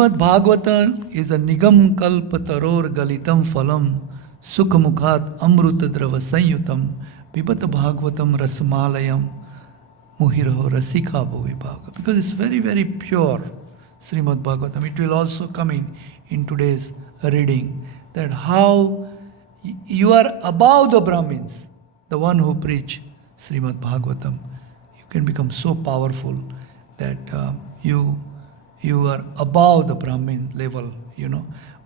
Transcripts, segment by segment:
Srimad Bhagavatam is a Nigam Kalpa Taror Galitam Phalam Sukhamukhat Amruta Drava Sanyutam Pibata Bhagavatam Rasmalayam Muhiraho Rasika Bhuvibhaga. Because it's very, very pure, Srimad Bhagavatam. It will also come in today's reading that how you are above the Brahmins, the one who preach Srimad Bhagavatam. You can become so powerful that you are above the Brahmin level,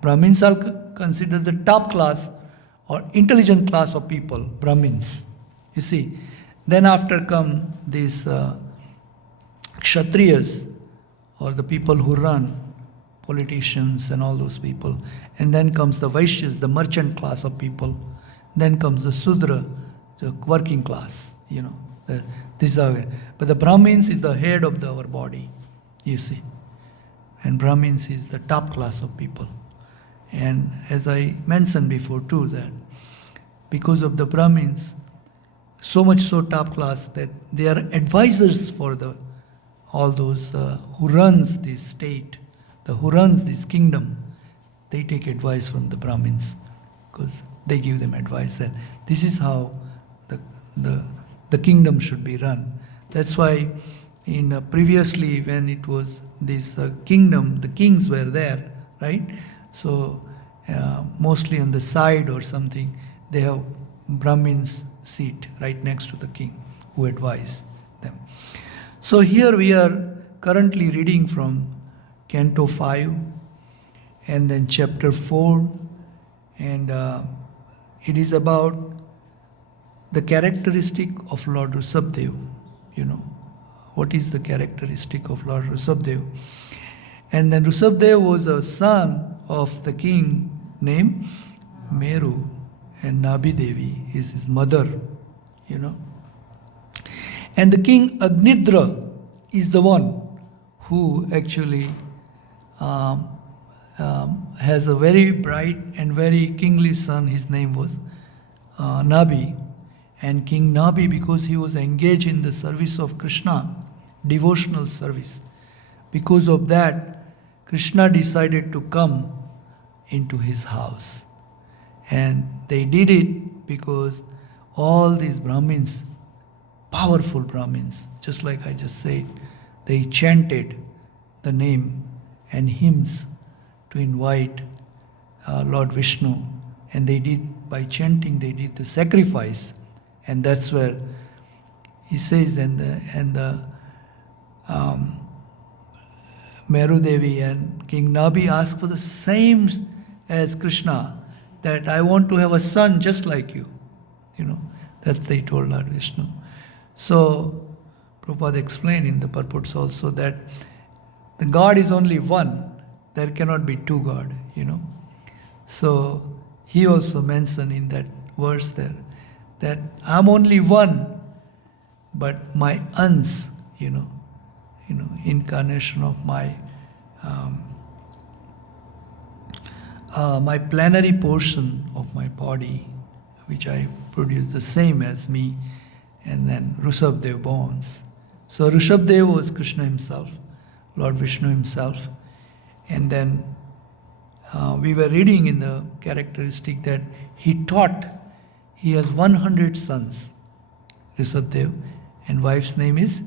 Brahmins are considered the top class or intelligent class of people, Brahmins. You see, then after come these Kshatriyas, or the people who run, politicians and all those people. And then comes the Vaishyas, the merchant class of people. Then comes the Sudra, the working class, These are, but the Brahmins is the head of our body, you see. And Brahmins is the top class of people. And as I mentioned before too, that because of the Brahmins, so much so top class that they are advisors for all those who runs this state, who runs this kingdom. They take advice from the Brahmins because they give them advice that this is how the kingdom should be run. That's why in previously when it was this kingdom, the kings were there, right? So mostly on the side or something, they have Brahmins seat right next to the king who advise them. So here we are currently reading from Canto 5 and then chapter 4, and it is about the characteristic of Lord Rushabdev. What is the characteristic of Lord Rushabdev? And then Rushabdev was a son of the king named Meru, and Nabhi Devi is his mother, And the king Agnidra is the one who actually has a very bright and very kingly son. His name was Nabhi. And King Nabhi, because he was engaged in the service of Krishna, devotional service, because of that, Krishna decided to come into his house. And they did it because all these Brahmins, powerful Brahmins, just like I just said, they chanted the name and hymns to invite Lord Vishnu. And they did, by chanting, they did the sacrifice. And that's where he says, and the Meru Devi and King Nabhi asked for the same as Krishna, that I want to have a son just like you. That they told Lord Vishnu. So Prabhupada explained in the purports also that the God is only one. There cannot be two gods, So he also mentioned in that verse there that I'm only one, but my ans, incarnation of my my plenary portion of my body, which I produce the same as me, and then Rushabdev bones. So Rushabdev was Krishna himself, Lord Vishnu himself. And then we were reading in the characteristic that he has 100 sons, Rushabdev, and wife's name is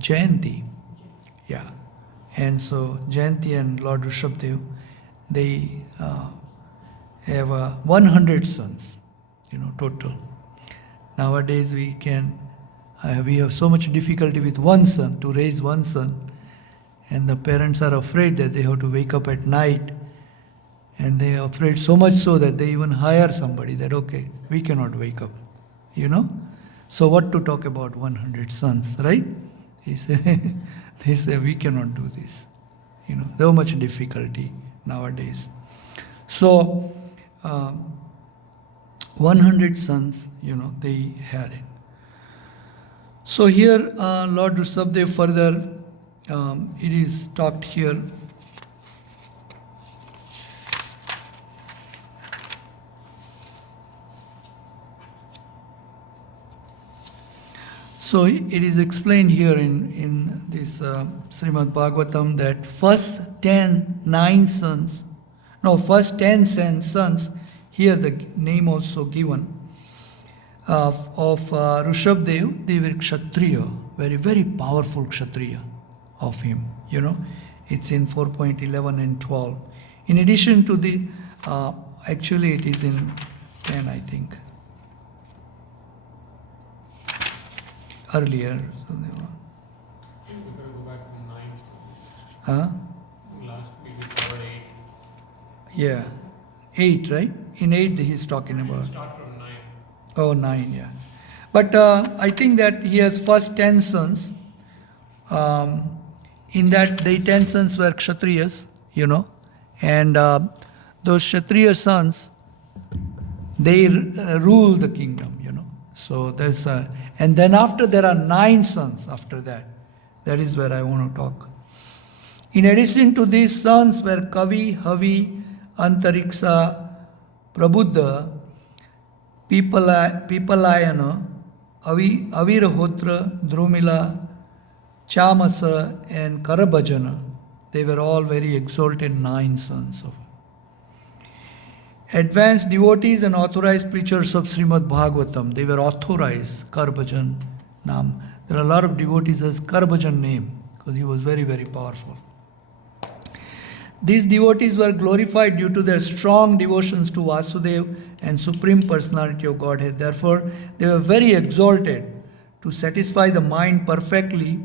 Jayanti. Yeah. And so Jayanti and Lord Rushabdev, they have 100 sons, total. Nowadays we have so much difficulty with one son, to raise one son, and the parents are afraid that they have to wake up at night, and they are afraid so much so that they even hire somebody that, okay, we cannot wake up, So what to talk about 100 sons, right? They say we cannot do this. So much difficulty nowadays. So 100 sons, they had it. So here Lord Rushabdev further, it is talked here. So it is explained here in this Srimad Bhagavatam that first 10 sons, here the name also given, of Rishabdev, they were Kshatriya, very, very powerful Kshatriya of him, It's in 4.11 and 12. In addition to the, actually it is in 10, I think. Earlier. So they were, We gotta go back to 9. huh? Last week we covered 8. Yeah. 8, right? In 8 he's talking about. Start from 9. Oh, 9, yeah. But I think that he has first 10 sons. In that, the 10 sons were Kshatriyas, and those Kshatriya sons, they rule the kingdom, So there's and then after there are 9 sons after that. That is where I want to talk. In addition to these sons were Kavi, Havi, Antariksa, Prabuddha, Pipalayana, Avirahotra, Drumila, Chamasa, and Karabhajana. They were all very exalted 9 sons of advanced devotees and authorized preachers of Srimad Bhagavatam. They were authorized, Karbhajan Nam. There are a lot of devotees as Karbhajan name because he was very, very powerful. These devotees were glorified due to their strong devotions to Vasudeva and Supreme Personality of Godhead. Therefore, they were very exalted to satisfy the mind perfectly.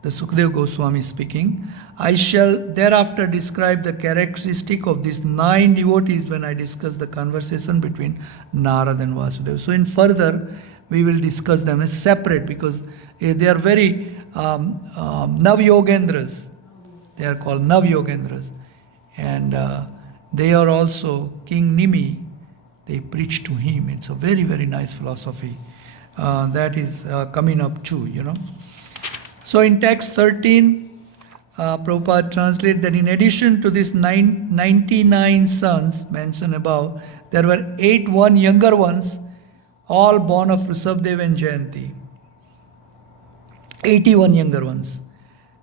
The Sukadeva Goswami speaking. I shall thereafter describe the characteristic of these 9 devotees when I discuss the conversation between Narad and Vasudeva. So in further, we will discuss them as separate because they are very Nav-yogendras. They are called Nav-yogendras. And they are also King Nimi. They preach to him. It's a very, very nice philosophy. That is coming up too, So in text 13, Prabhupada translates that in addition to these 99 sons mentioned above, there were 81 younger ones, all born of Rishabdev and Jayanti. 81 younger ones.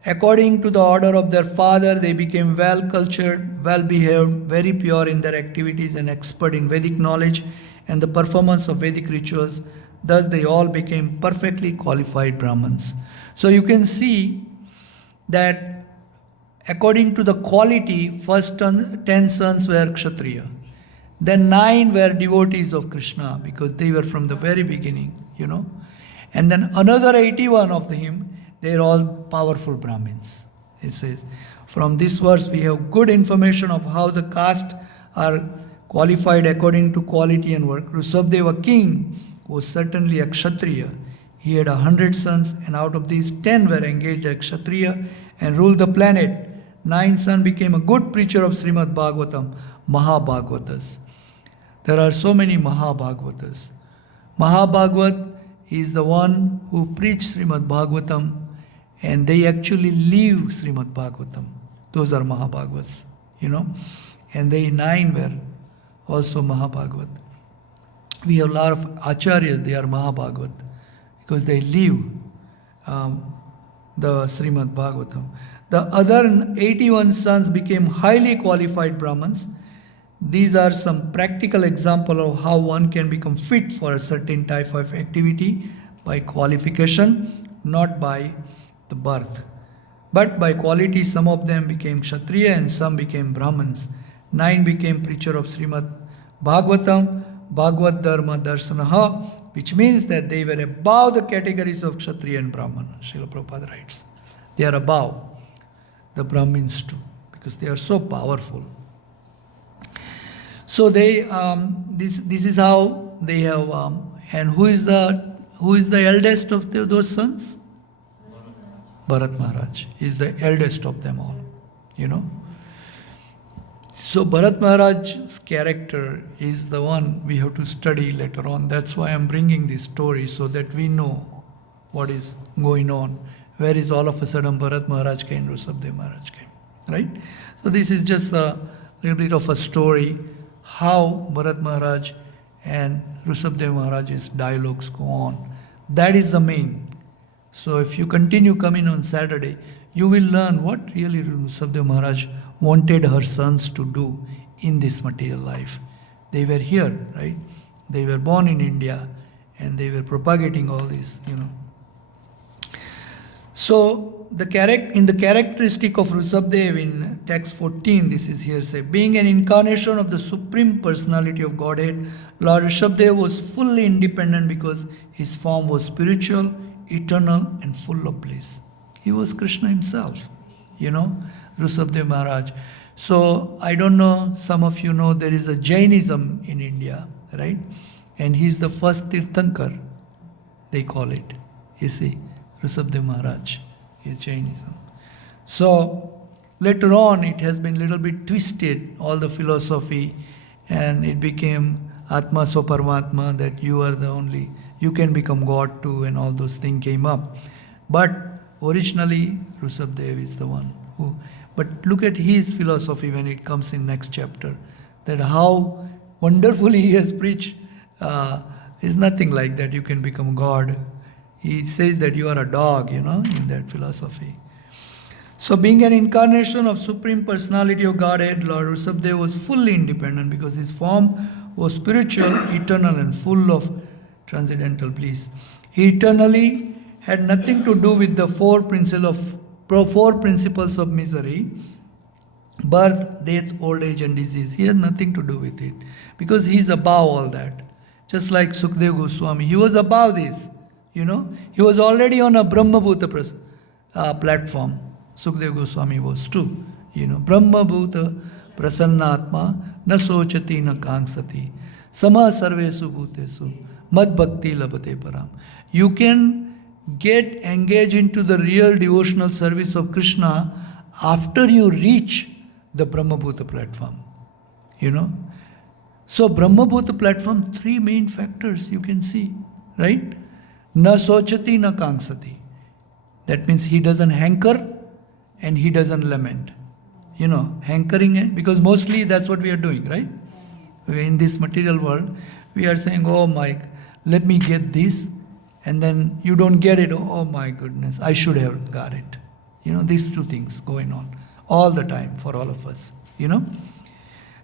According to the order of their father, they became well-cultured, well-behaved, very pure in their activities and expert in Vedic knowledge and the performance of Vedic rituals. Thus, they all became perfectly qualified Brahmins. So you can see that according to the quality, first 10 sons were Kshatriya. Then 9 were devotees of Krishna because they were from the very beginning, And then another 81 of them, they are all powerful Brahmins. It says, from this verse we have good information of how the caste are qualified according to quality and work. Rishabdeva king was certainly a Kshatriya. He had 100 sons, and out of these 10 were engaged as Kshatriya and ruled the planet. 9 sons became a good preacher of Srimad Bhagavatam, Mahabhagavatas. There are so many Mahabhagavatas. Mahabhagavat is the one who preached Srimad Bhagavatam, and they actually live Srimad Bhagavatam. Those are Mahabhagavats, And they 9 were also Mahabhagavat. We have a lot of acharyas, they are Mahabhagavat, because they live the Srimad Bhagavatam. The other 81 sons became highly qualified Brahmins. These are some practical example of how one can become fit for a certain type of activity by qualification, not by the birth. But by quality, some of them became Kshatriya and some became Brahmins. 9 became preacher of Srimad Bhagavatam, Bhagavad Dharma Darsanaha, which means that they were above the categories of Kshatriya and Brahmana. Srila Prabhupada writes. They are above the Brahmins too, because they are so powerful. So they, this is how they have, and who is the eldest of those sons? Bharat Maharaj is the eldest of them all, So Bharat Maharaj's character is the one we have to study later on. That's why I'm bringing this story so that we know what is going on. Where is all of a sudden Bharat Maharaj came, Rishabdev Maharaj came, right? So this is just a little bit of a story how Bharat Maharaj and Rishabdev Maharaj's dialogues go on. That is the main. So if you continue coming on Saturday, you will learn what really Rushabdev Maharaj wanted her sons to do in this material life. They were here, right? They were born in India and they were propagating all this, So in the characteristic of Rushabdev in text 14, this is here say, being an incarnation of the Supreme Personality of Godhead, Lord Rushabdev was fully independent because his form was spiritual, eternal and full of bliss. He was Krishna himself, Rushabdev Maharaj. So I don't know, some of you know there is a Jainism in India, right? And he's the first Tirthankar, they call it. You see, Rushabdev Maharaj is Jainism. So later on it has been little bit twisted, all the philosophy, and it became Atma So Paramatma, that you are the only, you can become God too, and all those things came up. But originally Rushabdev is the one who, but look at his philosophy when it comes in next chapter, that how wonderfully he has preached. Is nothing like that, you can become God. He says that you are a dog, in that philosophy. So being an incarnation of Supreme Personality of Godhead, Lord Rushabdev was fully independent because his form was spiritual, eternal and full of transcendental bliss. He eternally had nothing to do with the four principles of misery, birth, death, old age and disease. He had nothing to do with it because he is above all that. Just like Sukdev Goswami, he was above this, he was already on a Brahma Bhuta platform. Sukdev Goswami was too, Brahma Bhuta Prasannatma na sochati na kangsati sama sarvesu bhutesu mad bhakti labate param. You can get engaged into the real devotional service of Krishna after you reach the Brahma Bhuta platform, So Brahma Bhuta platform, three main factors you can see, right? Na sochati na kangsati. That means he doesn't hanker and he doesn't lament. Hankering, because mostly that's what we are doing, right? In this material world, we are saying, oh my, let me get this, and then you don't get it, oh my goodness, I should have got it. These two things going on all the time for all of us,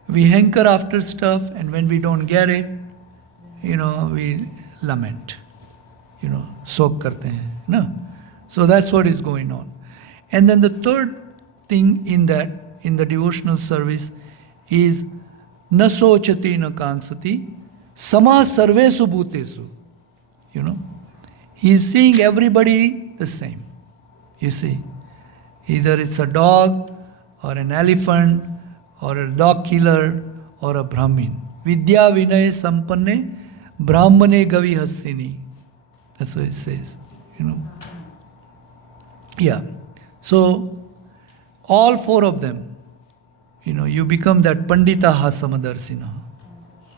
We hanker after stuff, and when we don't get it, we lament, sok karte hain, no? So that's what is going on. And then the third thing in the devotional service is na sochati na kangsati sama sarvesu bhutesu. He is seeing everybody the same. You see, either it's a dog or an elephant or a dog killer or a Brahmin. Vidya vinay sampanne brahmane gavi hasini. That's what it says, Yeah. So, all four of them, you become that Panditaha Samadarsina.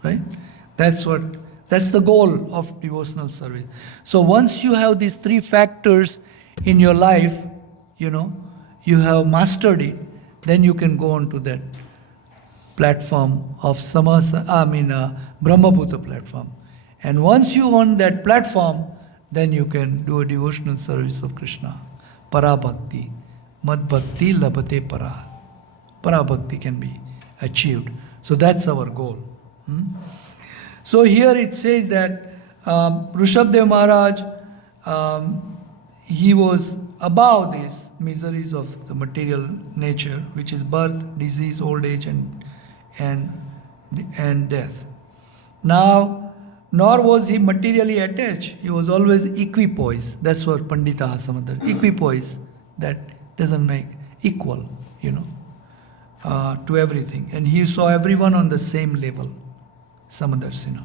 Right? That's the goal of devotional service. So once you have these three factors in your life, you have mastered it, then you can go on to that platform of Brahma Bhuta platform. And once you on that platform, then you can do a devotional service of Krishna. Para Bhakti. Mad Bhakti labate para. Para Bhakti can be achieved. So that's our goal. So here it says that Rushabdev Maharaj, he was above these miseries of the material nature, which is birth, disease, old age, and death. Now, nor was he materially attached. He was always equipoise. That's what Pandita Samadar. Equipoise, that doesn't make equal, to everything. And he saw everyone on the same level. Samadarsina.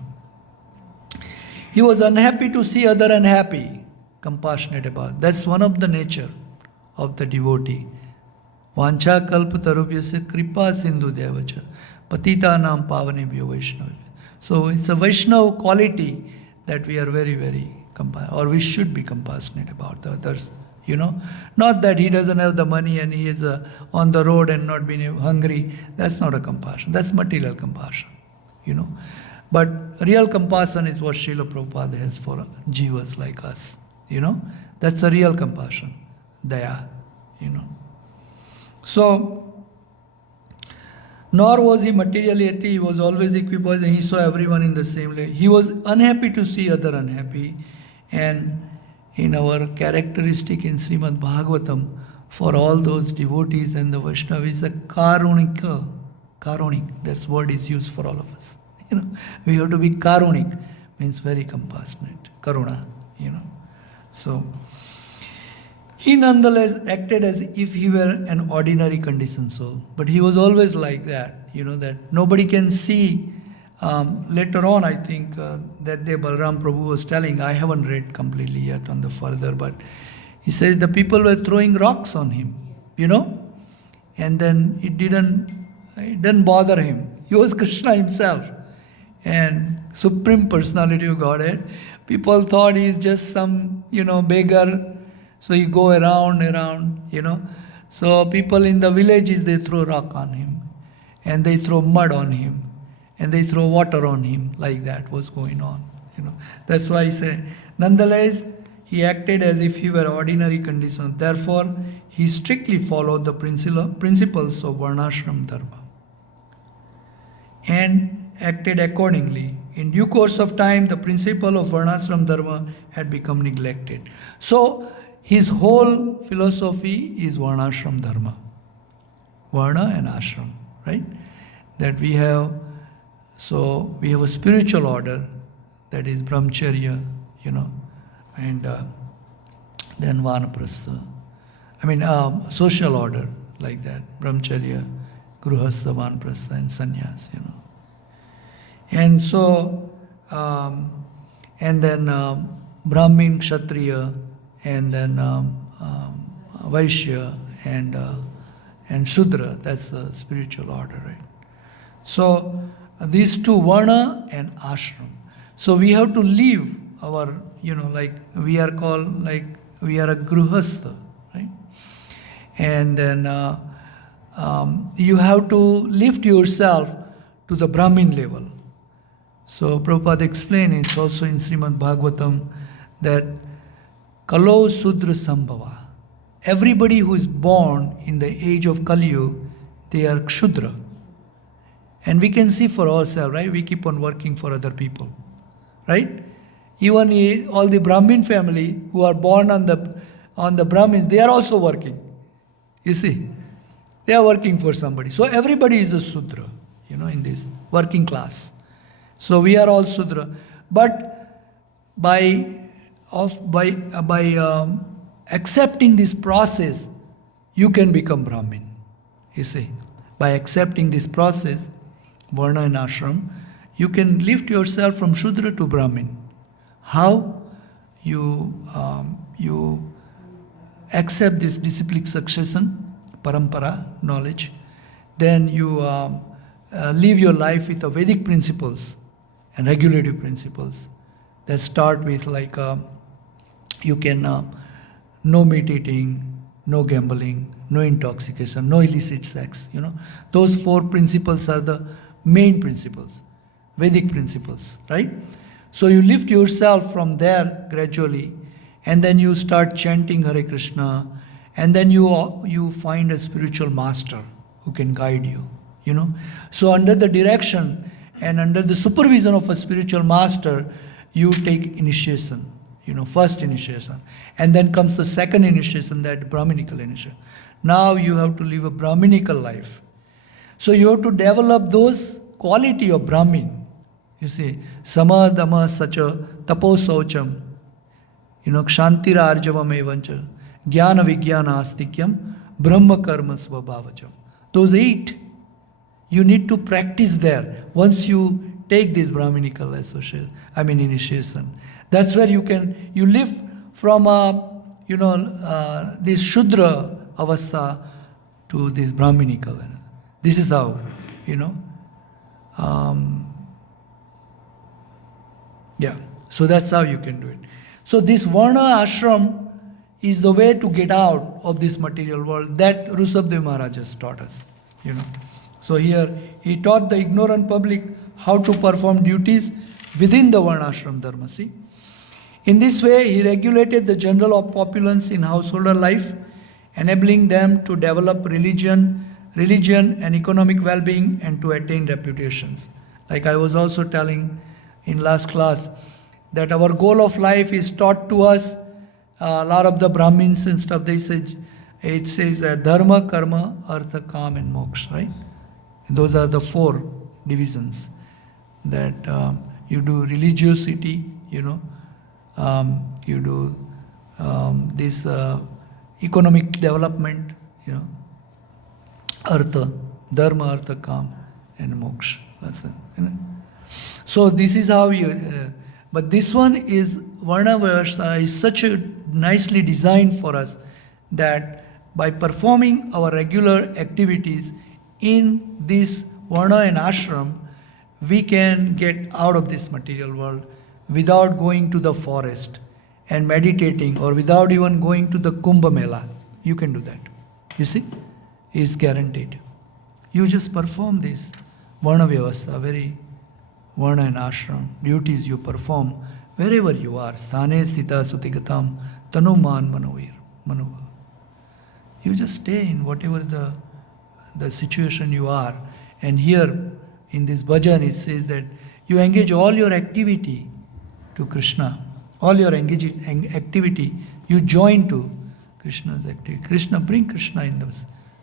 He was unhappy to see other unhappy, compassionate about. That's one of the nature of the devotee. Vancha kalpa tarubhyasya kripa sindhu devacha patita nam pavanebhyo vaishnava. So it's a Vaishnava quality that we are very, very or we should be compassionate about the others. Not that he doesn't have the money and he is on the road and not being hungry. That's not a compassion. That's material compassion. But real compassion is what Srila Prabhupada has for jivas like us. You know, that's a real compassion, daya, you know. So, nor was he materialistic, he was always equipoised and he saw everyone in the same way. He was unhappy to see other unhappy. And in our characteristic in Srimad Bhagavatam, for all those devotees and the Vaishnavis, a karunik, that's word is used for all of us. You know, we have to be karunik, means very compassionate, karuna, you know. So, he nonetheless acted as if he were an ordinary conditioned soul. But he was always like that, you know, that nobody can see. Later on, I think that day Balram Prabhu was telling, I haven't read completely yet on the further, but he says the people were throwing rocks on him, you know, and then it didn't bother him. He was Krishna himself and Supreme Personality of Godhead. People thought he's just some, you know, beggar. So you go around, you know. So people in the villages, they throw rock on him and they throw mud on him and they throw water on him. Like that was going on, you know. That's why he said, nonetheless, he acted as if he were ordinary condition. Therefore, he strictly followed the principles of Varnashram Dharma and acted accordingly. In due course of time, the principle of Varnashram Dharma had become neglected. So, his whole philosophy is Varnashram Dharma. Varna and Ashram, right? That we have, so we have a spiritual order, that is Brahmacharya, you know, and then Vanaprastha. Social order like that, Brahmacharya, Gruhastha, Vanaprastha and Sannyas, you know. And so, and then Brahmin, Kshatriya, and then Vaishya and Shudra, that's the spiritual order, right? So these two, Varna and Ashram. So we have to leave our, you know, like we are called, like we are a Gruhastha, right? And then you have to lift yourself to the Brahmin level. So Prabhupada explained, it's also in Srimad Bhagavatam, that Kalo Sudra Sambhava. Everybody who is born in the age of Kali Yuga, they are Kshudra. And we can see for ourselves, right? We keep on working for other people, right? Even all the Brahmin family who are born on the Brahmins, they are also working. You see, they are working for somebody. So everybody is a Sudra, you know, in this working class. So we are all Sudra. But by accepting this process, you can become Brahmin. You see, by accepting this process, Varna and Ashram, you can lift yourself from Shudra to Brahmin. How? You accept this disciplic succession, parampara, knowledge. Then you live your life with the Vedic principles and regulative principles that start with like you can no meat eating, no gambling, no intoxication, no illicit sex, you know. Those 4 principles are the main principles, Vedic principles, right? So you lift yourself from there gradually, and then you start chanting Hare Krishna, and then you find a spiritual master who can guide you, you know. So under the direction and under the supervision of a spiritual master, you take initiation, you know, first initiation. And then comes the second initiation, that Brahminical initiation. Now you have to live a Brahminical life. So you have to develop those quality of Brahmin. You see, Sama, Dama, Sacha, Tapo, Saucham, you know, Kshantira, Arjavam, Evancha, Jnana, Vijnana, Astikyam, Brahma, Karma, Svabhavacham. Those 8, you need to practice there. Once you take this Brahminical initiation, that's where you live from this Shudra avastha to this Brahminical. This is how, you know. So that's how you can do it. So this Varna Ashram is the way to get out of this material world that Rushabdev Maharaj has taught us, you know. So here he taught the ignorant public how to perform duties within the Varnashram Dharma. See, In this way, he regulated the general populace in householder life, enabling them to develop religion and economic well-being and to attain reputations. Like I was also telling in last class, that our goal of life is taught to us. A lot of the Brahmins and stuff, they say, it says dharma, karma, artha, kam, and moksha, right? Those are the four divisions that you do religiosity, you do this economic development, artha, dharma, artha, kam, and moksha. That's it, So this is how you. But this one is Varna Vyavastha is such a nicely designed for us that by performing our regular activities in this Varna and Ashram, we can get out of this material world without going to the forest and meditating, or without even going to the Kumbh Mela. You can do that. You see? It's guaranteed. You just perform this Varna Vyavastha, very Varna and Ashram, duties you perform wherever you are. Sthane sita sutigatam tanuman manovir. You just stay in whatever the situation you are. And here in this bhajan it says that you engage all your activity to Krishna. All your activity you join to Krishna's activity. Bring Krishna in the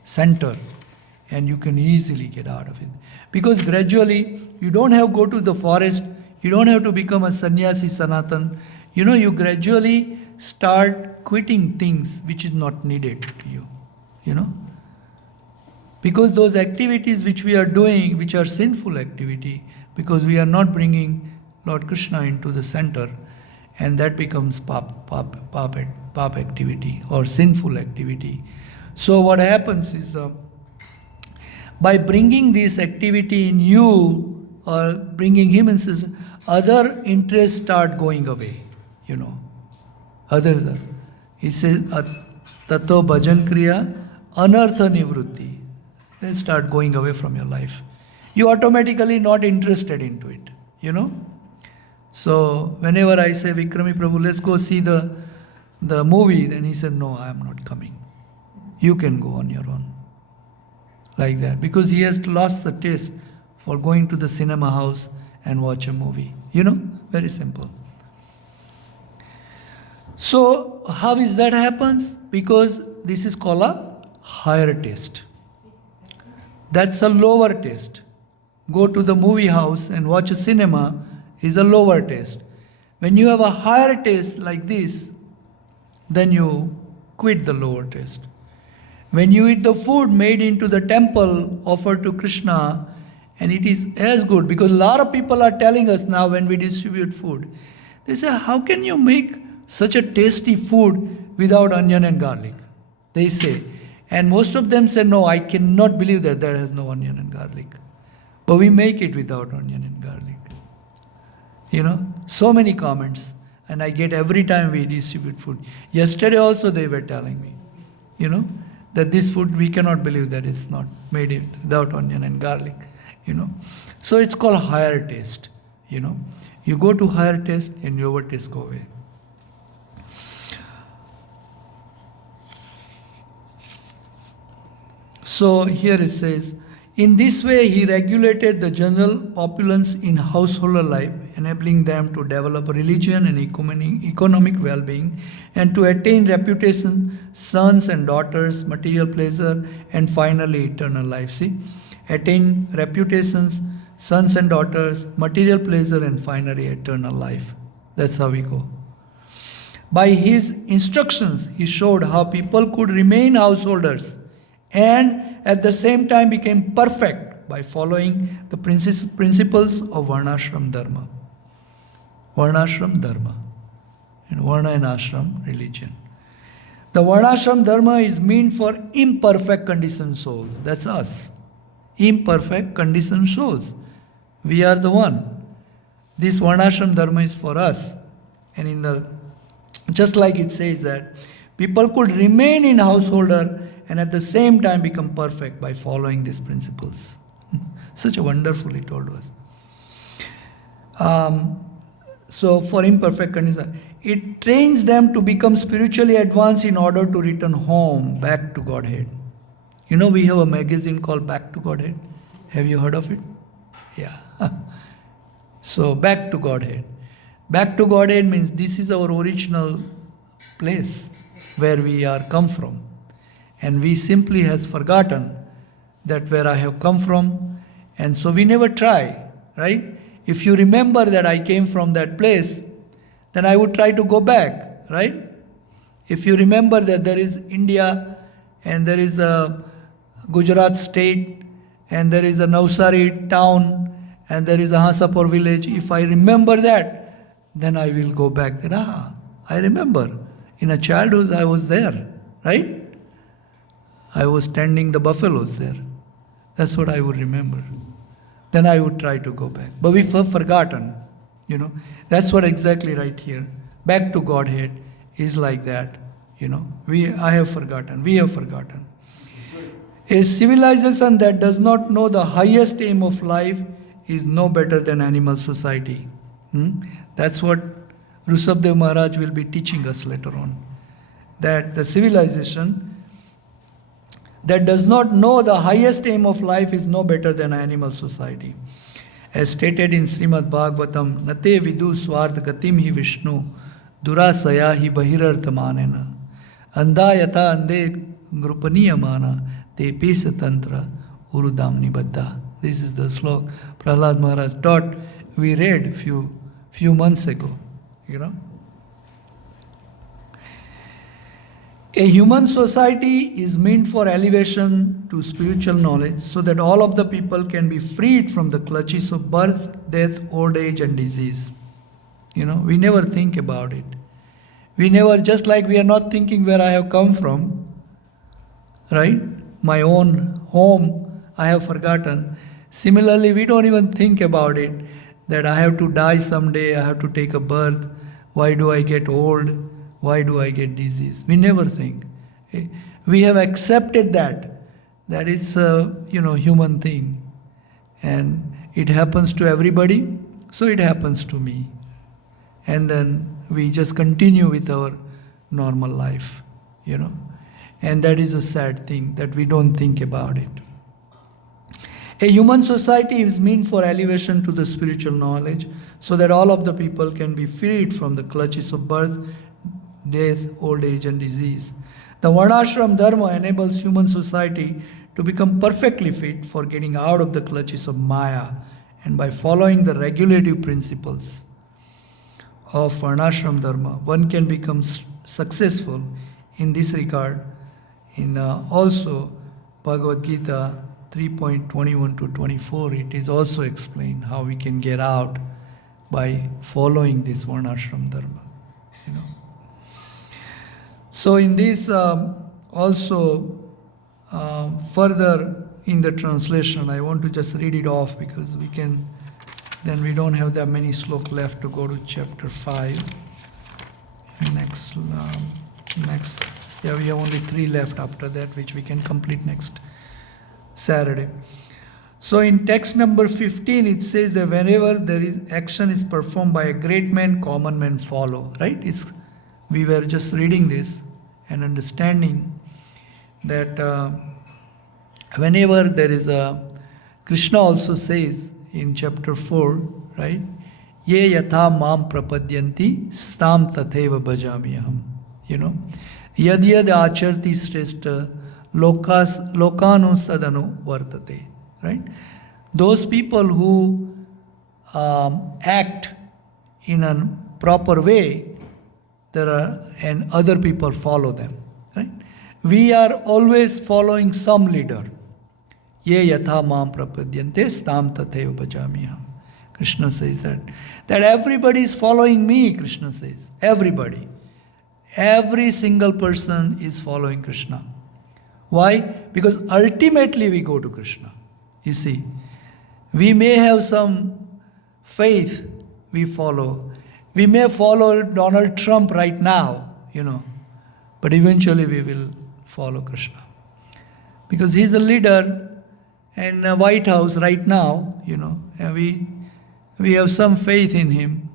center, and you can easily get out of it. Because gradually, you don't have to go to the forest, you don't have to become a sannyasi sanatan. You gradually start quitting things which is not needed to you. Because those activities which we are doing, which are sinful activity, because we are not bringing Lord Krishna into the center, and that becomes pap activity or sinful activity. So what happens is, by bringing this activity in you, or bringing him in system, other interests start going away, Others are. It says, tato bhajan kriya anartha nivrutti. They start going away from your life. You automatically not interested into it, So whenever I say, Vikrami Prabhu, let's go see the movie, then he said, no, I am not coming. You can go on your own. Like that, because he has lost the taste for going to the cinema house and watch a movie. Very simple. So how is that happens? Because this is called a higher taste. That's a lower taste. Go to the movie house and watch a cinema is a lower taste. When you have a higher taste like this, then you quit the lower taste. When you eat the food made into the temple offered to Krishna, and it is as good, because a lot of people are telling us now when we distribute food, they say, how can you make such a tasty food without onion and garlic? They say. And most of them say, no, I cannot believe that there has no onion and garlic. But we make it without onion and garlic. So many comments. And I get every time we distribute food. Yesterday also they were telling me, that this food, we cannot believe that it's not made without onion and garlic, So it's called higher taste, You go to higher taste and lower taste go away. So here it says, in this way he regulated the general populace in householder life, enabling them to develop religion and economic well-being, and to attain reputation, sons and daughters, material pleasure, and finally eternal life. See, attain reputations, sons and daughters, material pleasure, and finally eternal life. That's how we go. By his instructions, he showed how people could remain householders and at the same time became perfect by following the principles of Varnashram Dharma. Varnashram Dharma. Varna and Ashram religion. The Varnashram Dharma is meant for imperfect conditioned souls. That's us. Imperfect conditioned souls. We are the one. This Varnashram Dharma is for us. And just like it says that people could remain in householder and at the same time become perfect by following these principles. Such a wonderfully told us. So for imperfect condition, it trains them to become spiritually advanced in order to return home, back to Godhead. You know, we have a magazine called Back to Godhead. Have you heard of it? Yeah. So back to Godhead. Back to Godhead means this is our original place where we are come from. And we simply has forgotten that where I have come from. And so we never try, right? If you remember that I came from that place, then I would try to go back, right? If you remember that there is India and there is a Gujarat state and there is a Navsari town and there is a Hasapur village, if I remember that, then I will go back there. I remember. In a childhood I was there, right? I was tending the buffaloes there. That's what I would remember. Then I would try to go back. But we've forgotten, you know. That's what exactly right here. Back to Godhead is like that, you know. I have forgotten. We have forgotten. A civilization that does not know the highest aim of life is no better than animal society. That's what Rushabdev Maharaj will be teaching us later on. That the civilization that does not know the highest aim of life is no better than animal society. As stated in Srimad Bhagavatam, Nate vidu swarth gatim hi Vishnu, durasaya hi bahirarthamanena, andayata ande grupaniyamana, te pesa tantra urudam nibaddha. This is the slok Prahlad Maharaj taught. We read few months ago, you know. A human society is meant for elevation to spiritual knowledge so that all of the people can be freed from the clutches of birth, death, old age, and disease. You know, we never think about it. We never, just like we are not thinking where I have come from, right? My own home, I have forgotten. Similarly, we don't even think about it that I have to die someday, I have to take a birth. Why do I get old? Why do I get disease? We never think. We have accepted that it's a human thing, and it happens to everybody, so it happens to me. And then we just continue with our normal life, and that is a sad thing that we don't think about it. A human society is meant for elevation to the spiritual knowledge so that all of the people can be freed from the clutches of birth, death, old age, and disease. The Varnashram Dharma enables human society to become perfectly fit for getting out of the clutches of Maya, and by following the regulative principles of Varnashram Dharma, one can become successful in this regard. In also Bhagavad Gita 3.21 to 24, it is also explained how we can get out by following this Varnashram Dharma. So in this also further in the translation, I want to just read it off because then we don't have that many sloka left to go to chapter 5. Next, we have only 3 left after that, which we can complete next Saturday. So in text number 15, it says that whenever there is action is performed by a great man, common men follow, right? We were just reading this and understanding that whenever there is Krishna also says in chapter 4, right? Ye yatha mam prapadyanti stam tatheva bhajamyaham. Yad yad acharti shrestha lokanu sadanu vartate. Right? Those people who act in a proper way, and other people follow them. Right? We are always following some leader. Ye yatha mam prapadyante stam tatheva bhajamyaham. Krishna says that everybody is following me, Krishna says. Everybody. Every single person is following Krishna. Why? Because ultimately we go to Krishna. You see, we may have some faith we follow. We may follow Donald Trump right now, but eventually we will follow Krishna. Because he's a leader in the White House right now, and we have some faith in him.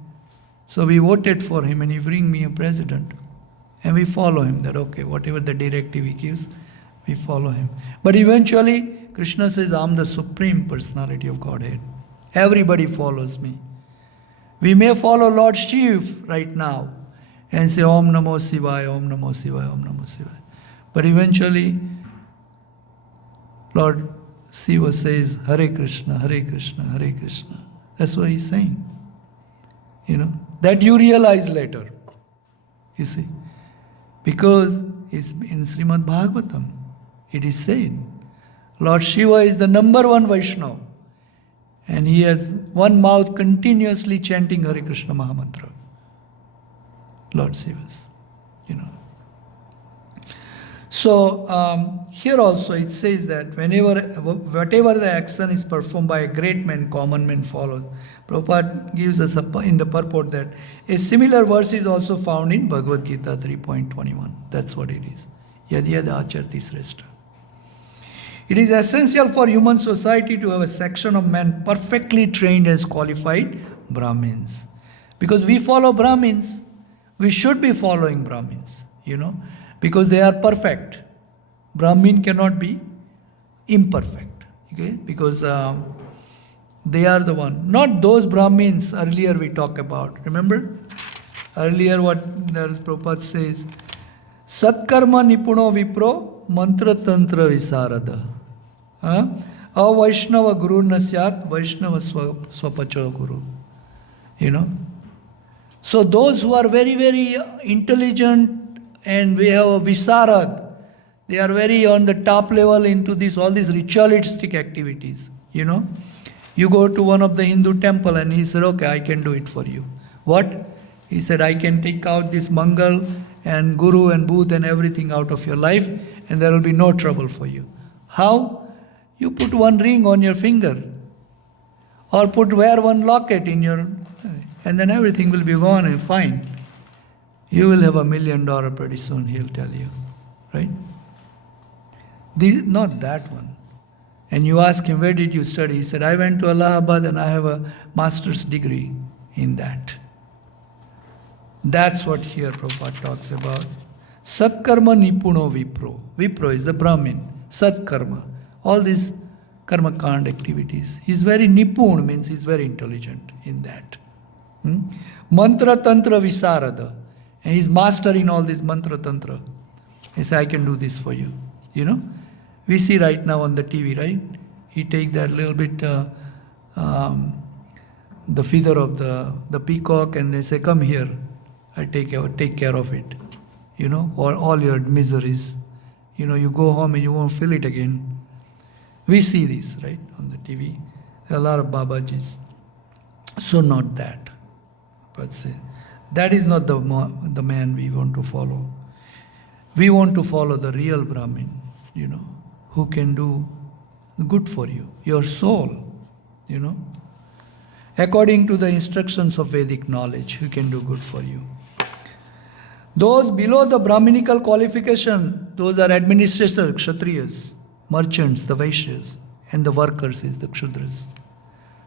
So we voted for him and he bring me a president. And we follow him that, okay, whatever the directive he gives, we follow him. But eventually, Krishna says, I'm the supreme personality of Godhead. Everybody follows me. We may follow Lord Shiv right now and say, Om Namo Shivaya, Om Namo Shivaya, Om Namo Shivaya. But eventually, Lord Shiva says, Hare Krishna, Hare Krishna, Hare Krishna. That's what he's saying. That you realize later. You see. Because it's in Srimad Bhagavatam, it is said, Lord Shiva is the number one Vaishnava. And he has one mouth continuously chanting Hare Krishna Mahamantra. Lord Shiva's, So here also it says that whatever the action is performed by a great man, common man follows. Prabhupada gives us in the purport that a similar verse is also found in Bhagavad Gita 3.21. That's what it is. Yad yad acharti sreshta. It is essential for human society to have a section of men perfectly trained as qualified Brahmins. Because we follow Brahmins, we should be following Brahmins, because they are perfect. Brahmin cannot be imperfect, okay? Because they are the one. Not those Brahmins earlier we talked about. Remember? Earlier what Prabhupada says, Satkarma nipuno vipro mantra tantra visarada. Vaishnava guru nasyat Vaishnava swapacho guru. So those who are very, very intelligent and we have a visarad, they are very on the top level into all these ritualistic activities. You go to one of the Hindu temple and he said, okay, I can do it for you. What? He said, I can take out this Mangal and Guru and Booth and everything out of your life and there will be no trouble for you. How? You put one ring on your finger or wear one locket in your, and then everything will be gone and fine. You will have $1 million pretty soon, he'll tell you. Right? Not that one. And you ask him, where did you study? He said, I went to Allahabad and I have a master's degree in that. That's what here Prabhupada talks about. Satkarma nipuno vipro. Vipro is the Brahmin. Satkarma. All these karma kand activities. He's very nipun, means he's very intelligent in that. Mantra tantra visarada. And he's master in all this mantra tantra. He said, I can do this for you. We see right now on the TV, right? He take that little bit, the feather of the peacock and they say, come here. I take care of it. Or all your miseries. You go home and you won't feel it again. We see this, right, on the TV. There are a lot of Babajis. So not that. But say, that is not the man we want to follow. We want to follow the real Brahmin, who can do good for you, your soul, according to the instructions of Vedic knowledge, who can do good for you. Those below the Brahminical qualification, those are administrators, Kshatriyas, merchants, the Vaishyas, and the workers is the Kshudras,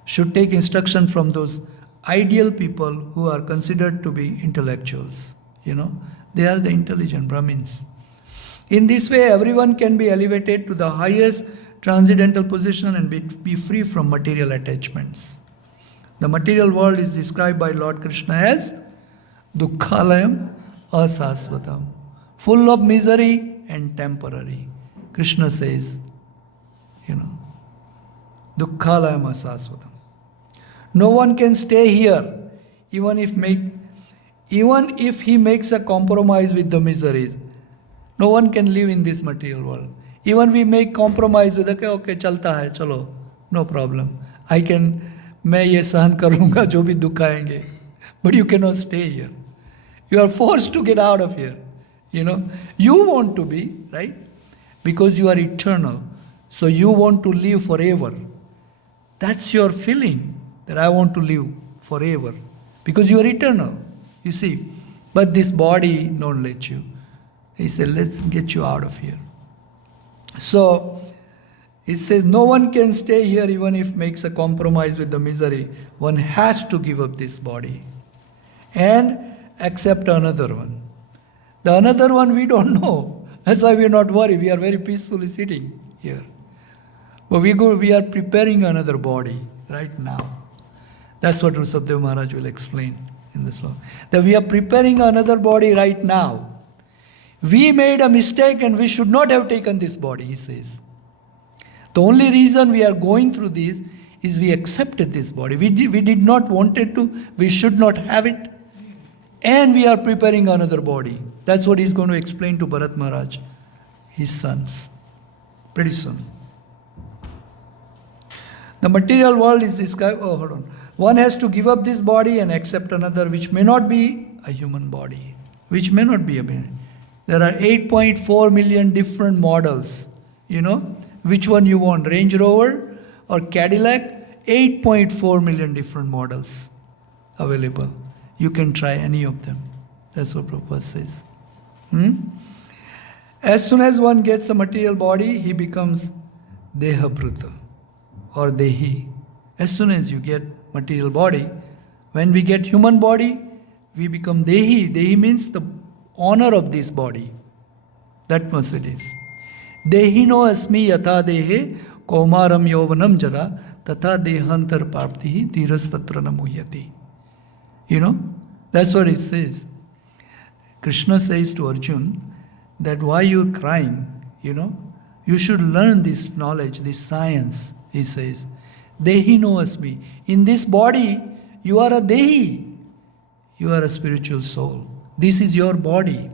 should take instruction from those ideal people who are considered to be intellectuals. They are the intelligent Brahmins. In this way, everyone can be elevated to the highest transcendental position and be free from material attachments. The material world is described by Lord Krishna as Dukkhalayam Asasvatam, full of misery and temporary. Krishna says, Dukkhalayam Asasvatam. No one can stay here, even if he makes a compromise with the miseries. No one can live in this material world. Even we make compromise with, okay, chalta hai, chalo, no problem. मैं ये सहन कर लूँगा जो भी दुख आएंगे. But you cannot stay here. You are forced to get out of here. You want to be, right? Because you are eternal. So you want to live forever. That's your feeling, that I want to live forever. Because you are eternal, you see. But this body don't let you. He said, let's get you out of here. So, he says, no one can stay here even if makes a compromise with the misery. One has to give up this body. and accept another one. The another one we don't know. That's why we are not worried. We are very peacefully sitting here. But we are preparing another body right now. That's what Rusabdev Maharaj will explain in this law. That we are preparing another body right now. We made a mistake and we should not have taken this body, he says. The only reason we are going through this is we accepted this body. We did not want it to, we should not have it. And we are preparing another body. That's what he's going to explain to Bharat Maharaj, his sons, pretty soon. The material world is described, hold on. One has to give up this body and accept another which may not be a human body. Which may not be a human. There are 8.4 million different models. Which one you want, Range Rover or Cadillac? 8.4 million different models available. You can try any of them. That's what Prabhupada says. As soon as one gets a material body, he becomes Deha Bhuta or Dehi. As soon as you get material body, when we get human body, we become Dehi. Dehi means the honor of this body. That much it is. Dehino asmi yatha dehe kaumaram yovanam jara tatha dehantar paptihi tiras tatra namuyati. That's what it says. Krishna says to Arjun that why you're crying, you should learn this knowledge, this science, he says. Dehino asmi. In this body, you are a Dehi. You are a spiritual soul. This is your body.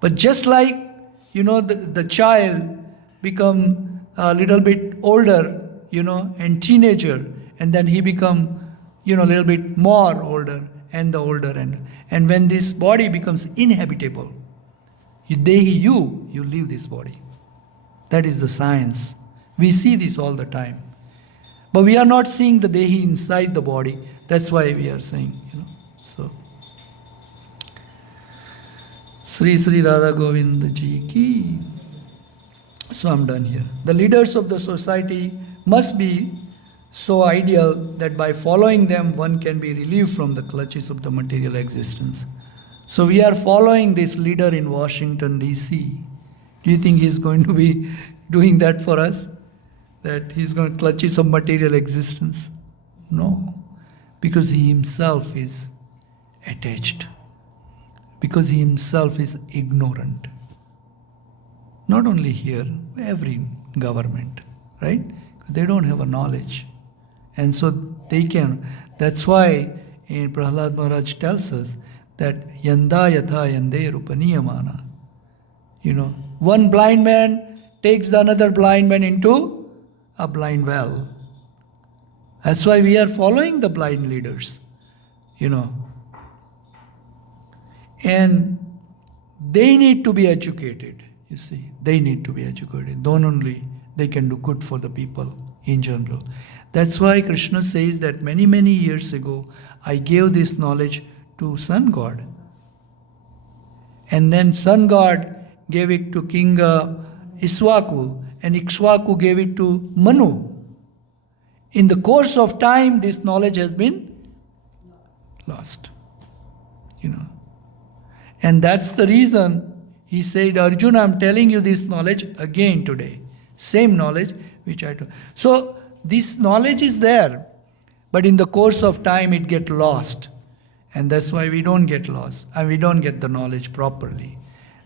But just like, the child become a little bit older, and teenager, and then he become, a little bit more older, and the older end. And when this body becomes inhabitable, you leave this body. That is the science. We see this all the time. But we are not seeing the Dehi inside the body. That's why we are saying, So, Sri Sri Radha Govinda Ji ki. So I'm done here. The leaders of the society must be so ideal that by following them, one can be relieved from the clutches of the material existence. So we are following this leader in Washington, D.C. Do you think he's going to be doing that for us? That he's going to clutch some material existence? No. Because he himself is attached. Because he himself is ignorant. Not only here, every government, right? They don't have a knowledge. And so they can, that's why Prahlad Maharaj tells us that yanda yatha yande rupaniyamana. One blind man takes the another blind man into a blind well. That's why we are following the blind leaders, And they need to be educated, you see. They need to be educated. Don't only they can do good for the people in general. That's why Krishna says that many, many years ago, I gave this knowledge to Sun God. And then Sun God gave it to King Iswaku, and Ikshwaku gave it to Manu. In the course of time, this knowledge has been lost. And that's the reason he said, Arjuna, I'm telling you this knowledge again today. Same knowledge which I told. So this knowledge is there, but in the course of time it gets lost. And that's why we don't get lost and we don't get the knowledge properly.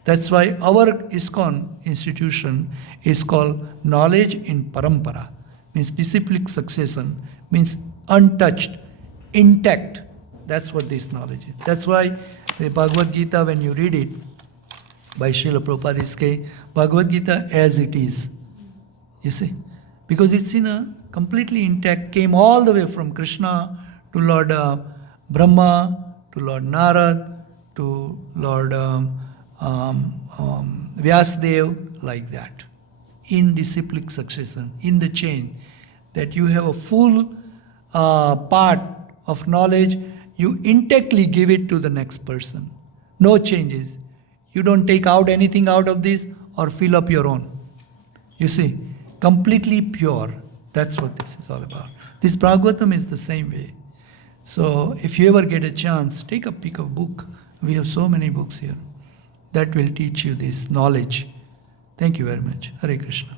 That's why our ISKCON institution is called Knowledge in Parampara. Means disciplic succession, means untouched, intact. That's what this knowledge is. That's why the Bhagavad Gita, when you read it, by Srila Prabhupada is called Bhagavad Gita as it is. You see? Because it's in a completely intact, came all the way from Krishna to Lord Brahma, to Lord Narad, to Lord Vyasdev, like that. In disciplic succession, in the chain, that you have a full part of knowledge, you intactly give it to the next person. No changes. You don't take out anything out of this or fill up your own. You see, completely pure. That's what this is all about. This Bhagavatam is the same way. So if you ever get a chance, take a pick of book. We have so many books here that will teach you this knowledge. Thank you very much. Hare Krishna.